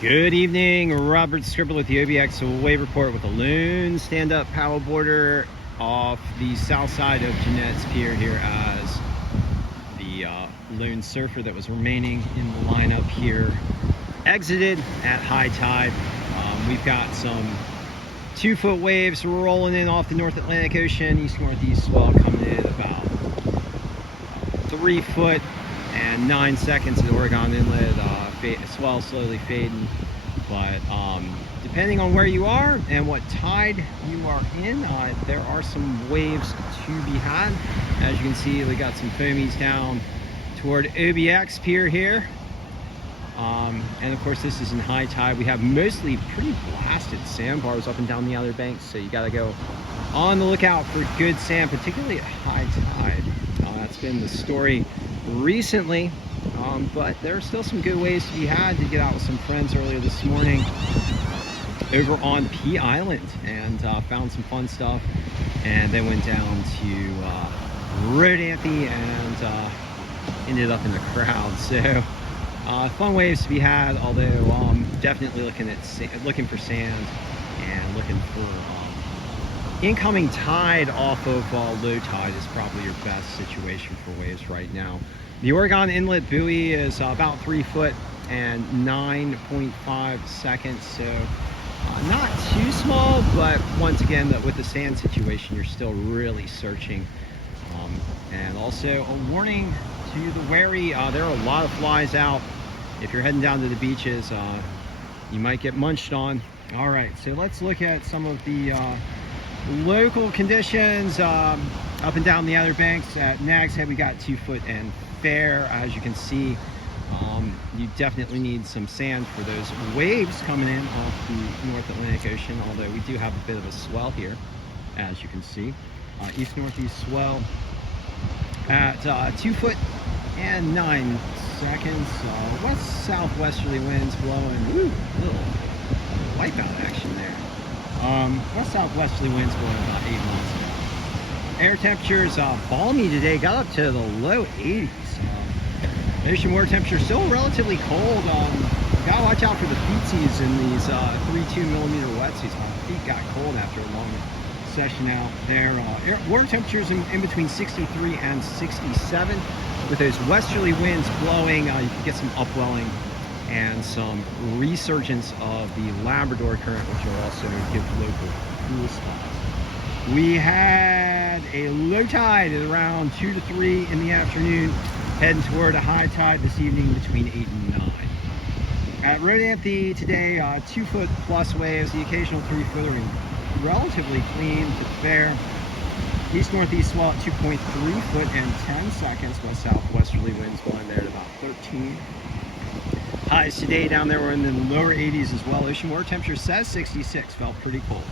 Good evening, Robert Scribble with the OBX wave report with a lone stand-up paddle boarder off the south side of Jeanette's Pier here as the lone surfer that was remaining in the lineup here exited at high tide. We've got some 2-foot waves rolling in off the North Atlantic Ocean, east-northeast swell coming in about 3 foot and 9 seconds at Oregon Inlet. Swell slowly fading, but depending on where you are and what tide you are in, there are some waves to be had. As you can see, we got some foamies down toward OBX Pier here, and of course this is in high tide. We have mostly pretty blasted sandbars up and down the outer banks, so you got to go on the lookout for good sand, particularly at high tide. That's been the story recently. But there are still some good ways to be had. To get out with some friends earlier this morning over on P Island and found some fun stuff, and then went down to Rodanthe and ended up in the crowd. So fun waves to be had, although definitely looking for sand and looking for incoming tide off of low tide is probably your best situation for waves right now. The Oregon Inlet buoy is about 3 foot and 9.5 seconds, so not too small, but once again, with the sand situation, you're still really searching. And also a warning to the wary, there are a lot of flies out. If you're heading down to the beaches, you might get munched on. All right, so let's look at some of the local conditions up and down the Outer Banks. At Nag's Head, we got 2 foot and fair. As you can see, you definitely need some sand for those waves coming in off the North Atlantic Ocean, although we do have a bit of a swell here, as you can see. East-northeast swell at 2 foot and 9 seconds. West-southwesterly winds blowing. Ooh, little wipeout action there. West-southwesterly winds blowing about 8 miles an hour. Air temperatures balmy today, got up to the low 80s. Ocean water temperature still relatively cold. Gotta watch out for the feetsies in these 3.2 millimeter wetsuits. My feet got cold after a long session out there. Water temperatures in between 63 and 67. With those westerly winds blowing, you can get some upwelling and some resurgence of the Labrador current, which will also give local cool spots. We had a low tide at around 2 to 3 in the afternoon, heading toward a high tide this evening between 8 and 9. At Rodanthe today, 2 foot plus waves, the occasional 3 footer, and relatively clean to fair. East-northeast swell at 2.3 foot and 10 seconds. West-southwesterly winds blowing there at about 13. Highs today down there were in the lower 80s as well. Ocean water temperature says 66, felt pretty cold.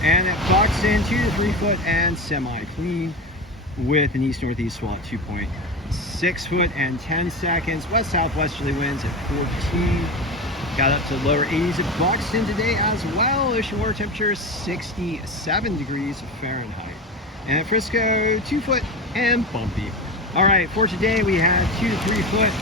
And at Buxton, 2 to 3 foot and semi-clean with an east-northeast swell at 2.6 foot and 10 seconds. West-southwesterly winds at 14. Got up to the lower 80s at Buxton today as well. Ocean water temperature 67 degrees Fahrenheit. And at Frisco, 2 foot and bumpy. All right, for today we had 2 to 3 foot.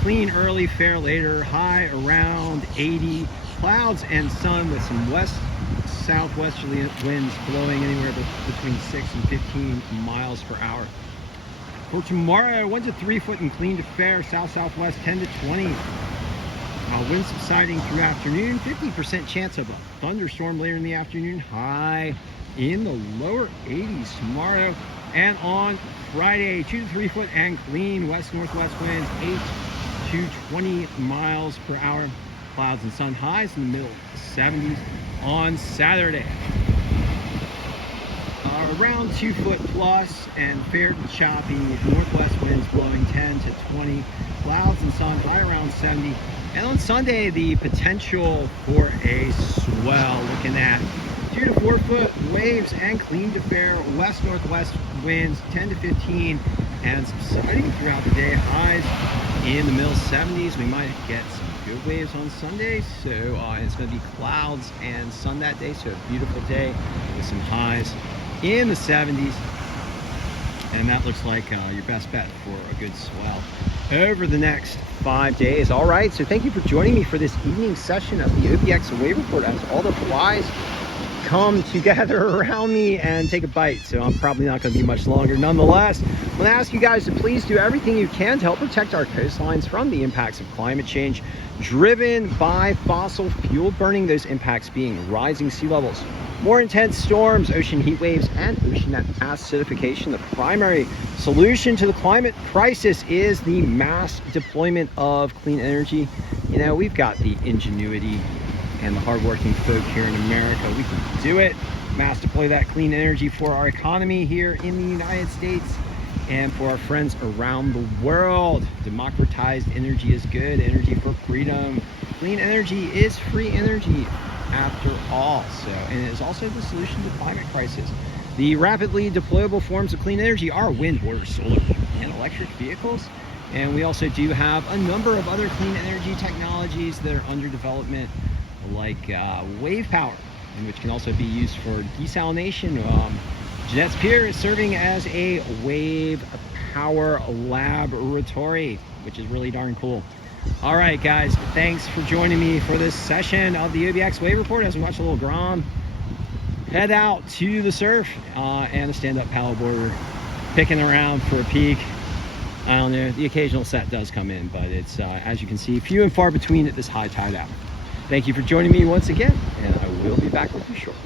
Clean early, fair later, high around 80. Clouds and sun with some west-southwesterly winds blowing anywhere between 6 and 15 miles per hour. For tomorrow, 1 to 3 foot and clean to fair, south-southwest 10 to 20. Wind subsiding through afternoon, 50% chance of a thunderstorm later in the afternoon, high in the lower 80s tomorrow. And on Friday, 2 to 3 foot and clean, west-northwest winds 8 to 20 miles per hour. Clouds and sun, highs in the middle 70s on Saturday. Around 2 foot plus and fair to choppy, northwest winds blowing 10 to 20. Clouds and sun, high around 70. And on Sunday, the potential for a swell, looking at 2 to 4 foot waves and clean to fair, west-northwest winds 10 to 15, and subsiding throughout the day, highs in the middle 70s. We might get some good waves on Sunday, so it's going to be clouds and sun that day, so a beautiful day with some highs in the 70s, and that looks like your best bet for a good swell. over the next 5 days. All right, so thank you for joining me for this evening session of the OBX Wave Report as all the flies come together around me and take a bite. So I'm probably not going to be much longer. Nonetheless, I'm going to ask you guys to please do everything you can to help protect our coastlines from the impacts of climate change driven by fossil fuel burning, those impacts being rising sea levels, more intense storms, ocean heat waves, and ocean acidification. The primary solution to the climate crisis is the mass deployment of clean energy. You know, we've got the ingenuity and the hardworking folk here in America. We can do it. Mass deploy that clean energy for our economy here in the United States and for our friends around the world. Democratized energy is good. Energy for freedom. Clean energy is free energy after all. So, and it is also the solution to the climate crisis. The rapidly deployable forms of clean energy are wind, water, solar, and electric vehicles. And we also do have a number of other clean energy technologies that are under development, like wave power, which can also be used for desalination. Jeanette's Pier is serving as a wave power laboratory, which is really darn cool. All right, guys, thanks for joining me for this session of the OBX Wave Report as we watch a little Grom head out to the surf and a stand-up paddleboarder picking around for a peek. I don't know, the occasional set does come in, but it's, as you can see, few and far between at this high tide hour. Thank you for joining me once again, and I will be back with you shortly.